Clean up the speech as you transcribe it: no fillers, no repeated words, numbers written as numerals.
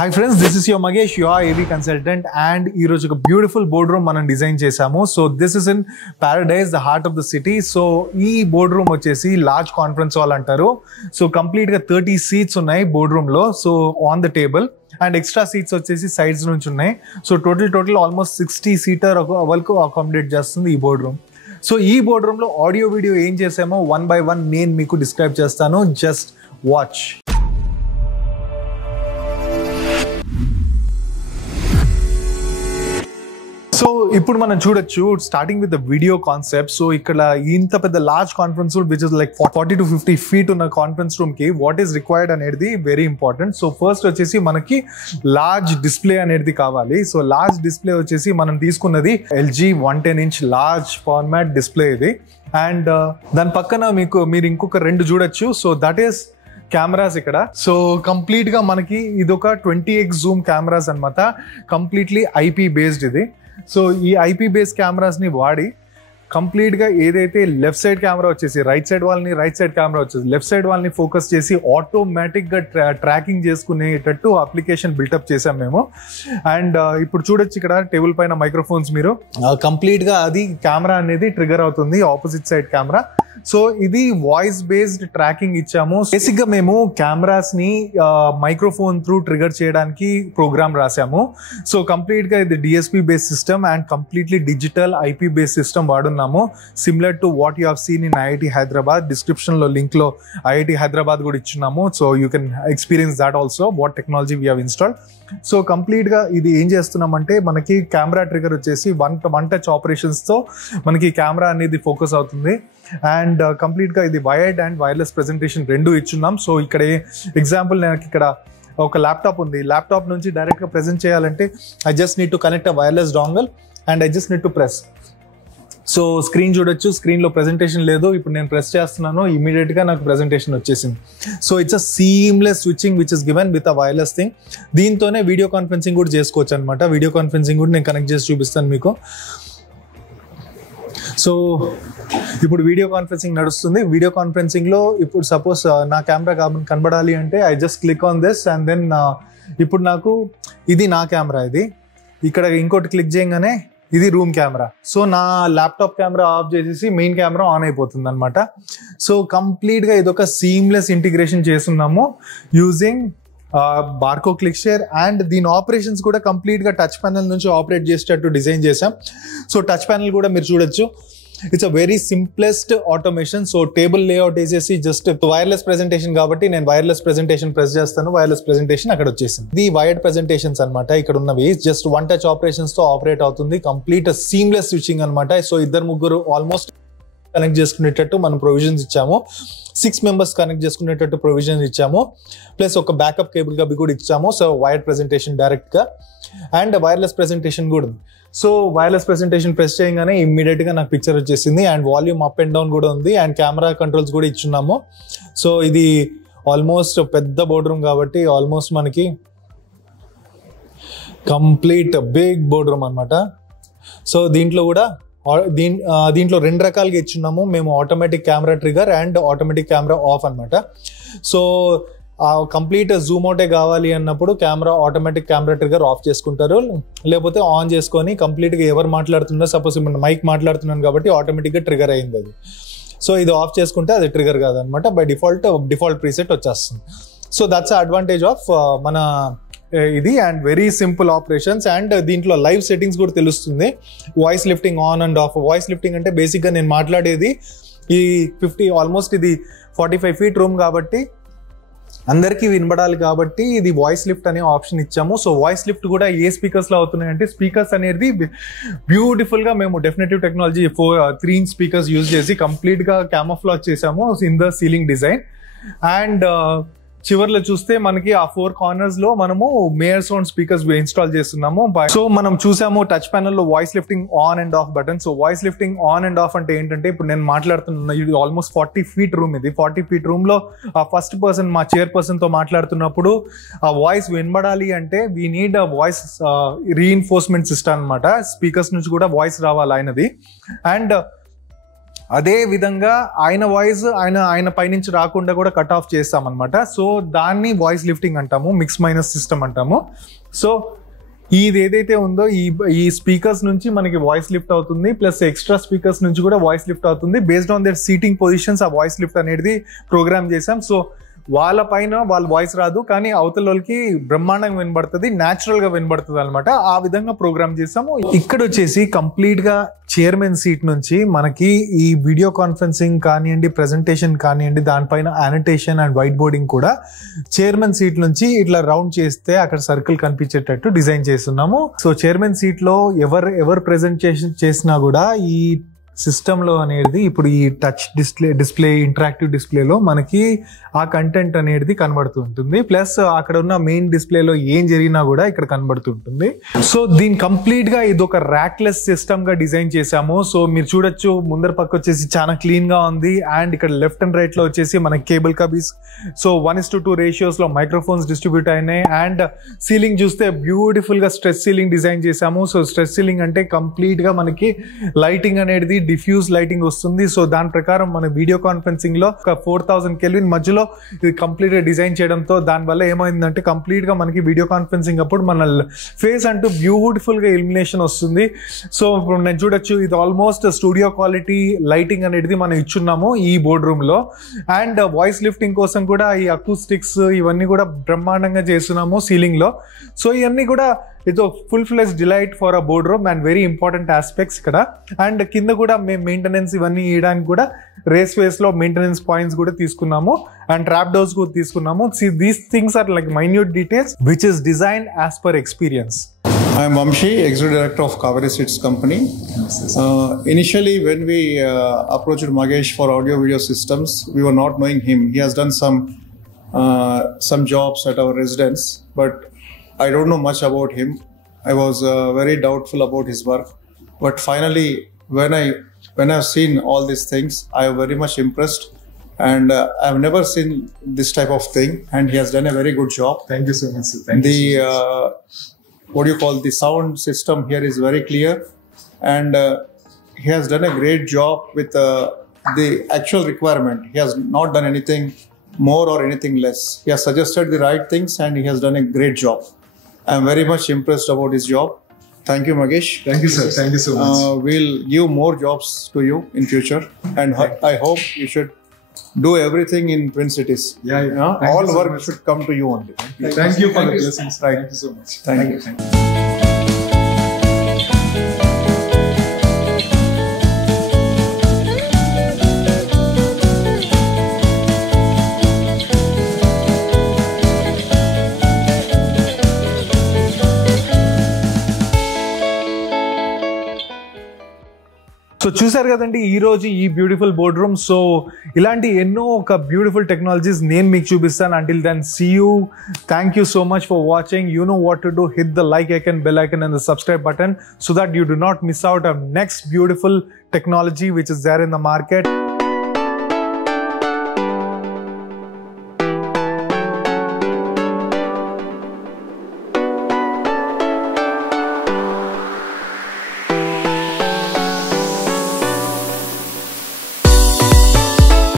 Hi friends, this is your Magesh, your AV consultant, and ee roju oka beautiful boardroom manam design chesamu. So this is in Paradise, the heart of the city. So ee boardroom vachesi large conference hall antaru. So complete ga 30 seats unnai boardroom lo. So on the table and extra seats vachesi sides nunchi unnai. So total almost 60 seater valku accommodate chestundi ee boardroom. So ee boardroom lo audio video em chesamo one by one nenu meeku describe chestanu. Just watch. So ఇప్పుడు మనం చూడొచ్చు starting with the video concept. So ఇక్కడ ఇంత పెద్ద large conference room which is like 40 to 50 feet ఉన్న conference room కి what is required అనేది very important. So first వచ్చేసి మనకి లార్జ్ డిస్ప్లే అనేది కావాలి. సో లార్జ్ డిస్ప్లే వచ్చేసి మనం తీసుకున్నది LG 110-inch large format display ఇది. అండ్ దాని పక్కన మీరు ఇంకొక రెండు చూడొచ్చు. సో దట్ ఈస్ కెమెరాస్ ఇక్కడ. సో కంప్లీట్ గా మనకి ఇది ఒక 20x జూమ్ కెమెరాస్ అనమాట. కంప్లీట్లీ IP బేస్డ్ ఇది. సో ఈ IP బేస్డ్ కెమెరాస్ ని వాడి కంప్లీట్ గా ఏదైతే లెఫ్ట్ సైడ్ కెమెరా వచ్చేసి రైట్ సైడ్ కెమెరా వచ్చేసి లెఫ్ట్ సైడ్ వాళ్ళని ఫోకస్ చేసి ఆటోమేటిక్ గా ట్రాకింగ్ చేసుకునేటట్టు అప్లికేషన్ బిల్టప్ చేసాం మేము. అండ్ ఇప్పుడు చూడొచ్చు ఇక్కడ టేబుల్ పైన మైక్రోఫోన్స్ మీరు కంప్లీట్ గా అది కెమెరా అనేది ట్రిగర్ అవుతుంది ఆపోజిట్ సైడ్ కెమెరా. సో ఇది వాయిస్ బేస్డ్ ట్రాకింగ్ ఇచ్చాము. బేసిక్ గా మేము కెమెరాస్ ని మైక్రోఫోన్ త్రూ ట్రిగర్ చేయడానికి ప్రోగ్రామ్ రాసాము. సో కంప్లీట్ గా ఇది DSP based system and completely digital IP based system వాడున్నాము. Similar to what you have seen in IIT Hyderabad. Description లో లింక్ లో IIT హైదరాబాద్ కూడా ఇచ్చున్నాము. So you can experience that also what technology we have installed. So complete గా ఇది ఏం చేస్తున్నామంటే మనకి కెమెరా ట్రిగర్ వచ్చేసి వన్ టచ్ ఆపరేషన్స్ తో మనకి కెమెరా అనేది ఫోకస్ అవుతుంది. అండ్ కంప్లీట్ గా ఇది వైర్డ్ అండ్ వైర్లెస్ ప్రెజెంటేషన్ రెండు ఇచ్చున్నాం. సో ఇక్కడ ఎగ్జాంపుల్ నాకు ఇక్కడ ఒక ల్యాప్టాప్ ఉంది. ల్యాప్టాప్ నుంచి డైరెక్ట్ గా ప్రెజెంట్ చేయాలంటే I just need to connect a wireless dongle and I just need to press. So screen చూడొచ్చు, స్క్రీన్ లో ప్రెజెంటేషన్ లేదు. ఇప్పుడు నేను ప్రెస్ చేస్తున్నాను, ఇమీడియట్ గా నాకు ప్రెజెంటేషన్ వచ్చేసింది. So it's a seamless switching which is given with a wireless thing. దీంతోనే వీడియో కాన్ఫరెన్సింగ్ కూడా చేసుకోవచ్చు అనమాట. వీడియో కాన్ఫరెన్సింగ్ కూడా నేను కనెక్ట్ చేసి చూపిస్తాను మీకు. సో ఇప్పుడు వీడియో కాన్ఫరెన్సింగ్ నడుస్తుంది. వీడియో కాన్ఫరెన్సింగ్ లో ఇప్పుడు సపోజ్ నా కెమెరా కనబడాలి అంటే I just click on this and then ఇప్పుడు నాకు ఇది నా కెమెరా. ఇది ఇక్కడ ఇంకోటి క్లిక్ చేయగానే ఇది రూమ్ కెమెరా. సో నా ల్యాప్టాప్ కెమెరా ఆఫ్ చేసేసి మెయిన్ కెమెరా ఆన్ అయిపోతుంది అనమాట. సో కంప్లీట్ గా ఇది ఒక సీమ్లెస్ ఇంటిగ్రేషన్ చేస్తున్నాము using Barco click share. And దీని ఆపరేషన్స్ కూడా కంప్లీట్ గా టచ్ ప్యానల్ నుంచి ఆపరేట్ చేసేటట్టు డిజైన్ చేసాం. సో టచ్ ప్యానల్ కూడా మీరు చూడొచ్చు. It's a very simplest automation. So table layout వేసేసి జస్ట్ వైర్లెస్ ప్రెజెంటేషన్ కాబట్టి నేను వైర్లెస్ ప్రెజెంటేషన్ ప్రెస్ చేస్తాను, వైర్లెస్ ప్రెజెంటేషన్ అక్కడ వచ్చేసింది. ఇది వైర్డ్ ప్రెజెంటేషన్స్ అనమాట. ఇక్కడ ఉన్నవి జస్ట్ వన్ టచ్ ఆపరేషన్స్ తో ఆపరేట్ అవుతుంది. కంప్లీట్ సీమ్లెస్ స్విచ్చింగ్ అనమాట. సో ఇద్దరు ముగ్గురు ఆల్మోస్ట్ కనెక్ట్ చేసుకునేటట్టు మనం ప్రొవిజన్స్ ఇచ్చాము. 6 members కనెక్ట్ చేసుకునేటట్టు ప్రొవిజన్స్ ఇచ్చాము. ప్లస్ ఒక బ్యాకప్ కేబుల్ గా కూడా ఇచ్చాము. సో వైర్డ్ ప్రెజెంటేషన్ డైరెక్ట్ గా అండ్ వైర్లెస్ ప్రెజెంటేషన్ కూడా ఉంది. సో వైర్లెస్ ప్రెజెంటేషన్ ప్రెస్ చేయగానే ఇమ్మీడియట్ గా నాకు పిక్చర్ వచ్చేసింది. And volume up and down కూడా ఉంది. అండ్ కెమెరా కంట్రోల్స్ కూడా ఇచ్చున్నాము. సో ఇది ఆల్మోస్ట్ పెద్ద బోర్డ్ రూమ్ కాబట్టి ఆల్మోస్ట్ మనకి కంప్లీట్ బిగ్ బోర్డ్ రూమ్ అనమాట. సో దీంట్లో కూడా దీంట్లో రెండు రకాలుగా ఇచ్చున్నాము మేము. Automatic camera trigger and automatic camera off అనమాట. సో కంప్లీట్ జూమ్ అవుటే కావాలి అన్నప్పుడు ఆటోమేటిక్ కెమెరా ట్రిగర్ ఆఫ్ చేసుకుంటారు. లేకపోతే ఆన్ చేసుకొని కంప్లీట్ గా ఎవరు మాట్లాడుతున్నారు, సపోజ్ మైక్ మాట్లాడుతున్నాను కాబట్టి ఆటోమేటిక్ గా ట్రిగర్ అయింది అది. సో ఇది ఆఫ్ చేసుకుంటే అది ట్రిగర్ కాదనమాట. బై డిఫాల్ట్ ప్రీసెట్ వచ్చేస్తుంది. సో దట్స్ అడ్వాంటేజ్ ఆఫ్ మన ఇది. And very simple operations. And దీంట్లో లైవ్ సెట్టింగ్స్ కూడా తెలుస్తుంది. Voice lifting on and of. Voice lifting అంటే బేసిక్ గా నేను మాట్లాడేది ఈ ఆల్మోస్ట్ ఇది 45 feet రూమ్ కాబట్టి అందరికీ వినబడాలి కాబట్టి ఇది వాయిస్ లిఫ్ట్ అనే ఆప్షన్ ఇచ్చాము. సో వాయిస్ లిఫ్ట్ కూడా ఏ స్పీకర్స్ లో అవుతున్నాయి అంటే స్పీకర్స్ అనేది బ్యూటిఫుల్ గా మేము definitive technology 3-inch speakers use చేసి కంప్లీట్ గా క్యామోఫ్లాజ్ చేసాము in the ceiling design. And చివర్లో చూస్తే మనకి ఆ 4 corners లో మనము మేయర్ సౌండ్ స్పీకర్స్ ఇన్స్టాల్ చేస్తున్నాము. సో మనం చూసాము టచ్ ప్యానల్ లో voice lifting on and of button. So voice lifting on and of అంటే ఏంటంటే ఇప్పుడు నేను మాట్లాడుతున్నా ఇది ఆల్మోస్ట్ 40 feet రూమ్. ఇది 40 feet రూమ్ లో ఆ ఫస్ట్ పర్సన్ మా చైర్పర్సన్ తో మాట్లాడుతున్నప్పుడు ఆ వాయిస్ వినబడాలి అంటే we need a voice reinforcement system అనమాట. స్పీకర్స్ నుంచి కూడా వాయిస్ రావాలి ఆయనది. అండ్ అదే విధంగా ఆయన వాయిస్ ఆయన పైనుంచి రాకుండా కూడా కట్ ఆఫ్ చేస్తామన్నమాట. సో దాన్ని వాయిస్ లిఫ్టింగ్ అంటాము, మిక్స్ మైనస్ సిస్టమ్ అంటాము. సో ఇది ఏదైతే ఉందో ఈ స్పీకర్స్ నుంచి మనకి వాయిస్ లిఫ్ట్ అవుతుంది, ప్లస్ ఎక్స్ట్రా స్పీకర్స్ నుంచి కూడా వాయిస్ లిఫ్ట్ అవుతుంది. Based on their seating positions ఆ వాయిస్ లిఫ్ట్ అనేది ప్రోగ్రామ్ చేసాం. సో వాళ్ళ పైన వాళ్ళ వాయిస్ రాదు, కానీ అవతల వాళ్ళకి బ్రహ్మాండంగా వినబడుతుంది, న్యాచురల్ గా వినబడుతుంది అనమాట. ఆ విధంగా ప్రోగ్రామ్ చేసాము. ఇక్కడ వచ్చేసి కంప్లీట్ గా చైర్మన్ సీట్ నుంచి మనకి ఈ వీడియో కాన్ఫరెన్సింగ్ కానివ్వండి, ప్రెజెంటేషన్ కానివ్వండి, దానిపైన యానిటేషన్ అండ్ వైట్ బోర్డింగ్ కూడా చైర్మన్ సీట్ నుంచి ఇట్లా రౌండ్ చేస్తే అక్కడ సర్కిల్ కనిపించేటట్టు డిజైన్ చేస్తున్నాము. సో చైర్మన్ సీట్ లో ఎవరు ప్రెజెంటేషన్ చేసినా కూడా ఈ సిస్టమ్ లో అనేది ఇప్పుడు ఈ టచ్ డిస్ప్లే ఇంటరాక్టివ్ డిస్ప్లేలో మనకి ఆ కంటెంట్ అనేది కనబడుతూ ఉంటుంది. ప్లస్ అక్కడ ఉన్న మెయిన్ డిస్ప్లేలో ఏం జరిగినా కూడా ఇక్కడ కనబడుతుంటుంది. సో దీని కంప్లీట్ గా ఇది ఒక ర్యాక్లెస్ సిస్టమ్ గా డిజైన్ చేసాము. సో మీరు చూడొచ్చు ముందర పక్క వచ్చేసి చాలా క్లీన్ గా ఉంది. అండ్ ఇక్కడ లెఫ్ట్ అండ్ రైట్ లో వచ్చేసి మనకి కేబుల్ కబీస్, సో 1:2 రేషియోస్ లో మైక్రోఫోన్స్ డిస్ట్రిబ్యూట్ అయినాయి. అండ్ సీలింగ్ చూస్తే బ్యూటిఫుల్ గా స్ట్రెస్ సీలింగ్ డిజైన్ చేసాము. సో స్ట్రెస్ సీలింగ్ అంటే కంప్లీట్ గా మనకి లైటింగ్ అనేది డిఫ్యూజ్ లైటింగ్ వస్తుంది. సో దాని ప్రకారం మన వీడియో కాన్ఫరెన్సింగ్ లో ఒక 4000 కెల్విన్ మధ్యలో ఇది కంప్లీట్ గా డిజైన్ చేయడంతో దాని వల్ల ఏమైందంటే కంప్లీట్ గా మనకి వీడియో కాన్ఫరెన్సింగ్ అప్పుడు మన ఫేస్ అంటూ బ్యూటిఫుల్ గా ఇల్యుమినేషన్ వస్తుంది. సో ఇప్పుడు నేను చూడొచ్చు ఇది ఆల్మోస్ట్ స్టూడియో క్వాలిటీ లైటింగ్ అనేది మనం ఇచ్చున్నాము ఈ బోర్డ్ రూమ్ లో. అండ్ వాయిస్ లిఫ్టింగ్ కోసం కూడా ఈ అకూస్టిక్స్ ఇవన్నీ కూడా బ్రహ్మాండంగా చేస్తున్నాము సీలింగ్ లో. సో ఇవన్నీ కూడా ఇది full ఫ్లెజ్ delight for a board room and very important aspects ఇక్కడ. అండ్ కింద కూడా మేము మెయింటెనెన్స్ ఇవన్నీ ఇవ్వడానికి కూడా రేస్ వేస్ లో మెయింటెనెన్స్ పాయింట్స్ కూడా తీసుకున్నాము అండ్ ట్రాప్ డోర్స్ కూడా తీసుకున్నాము. These things are like minute details which is designed as per experience. I am Vamshi, Executive Director of Kaveri Seats Company. Initially, when we approached Magesh for audio video systems, we were not knowing him. He has done some jobs at our residence, but I don't know much about him. I was very doubtful about his work, but finally, when I've seen all these things, I am very much impressed, and I've never seen this type of thing, and he has done a very good job. Thank you so much, sir. Thank you so much. What do you call the sound system here is very clear, and he has done a great job with the actual requirement. He has not done anything more or anything less. He has suggested the right things and he has done a great job. I am very much impressed about his job. Thank you, Magesh. Thank you, sir. Thank you so much. We'll give more jobs to you in future, and I hope you should do everything in Twin Cities. Yeah. All work should come to you only. Thank you for the blessings. Thank you so much. Thank you. So చూసారు కదండి ఈ రోజు ఈ beautiful board room. So ఇలాంటి ఎన్నో ఒక beautiful technologies నేను మీకు చూపిస్తాను. Until then see you. Thank you so much for watching. You know what to do. Hit the like icon, bell icon and the subscribe button so that you do not miss out on next beautiful technology which is there in the market.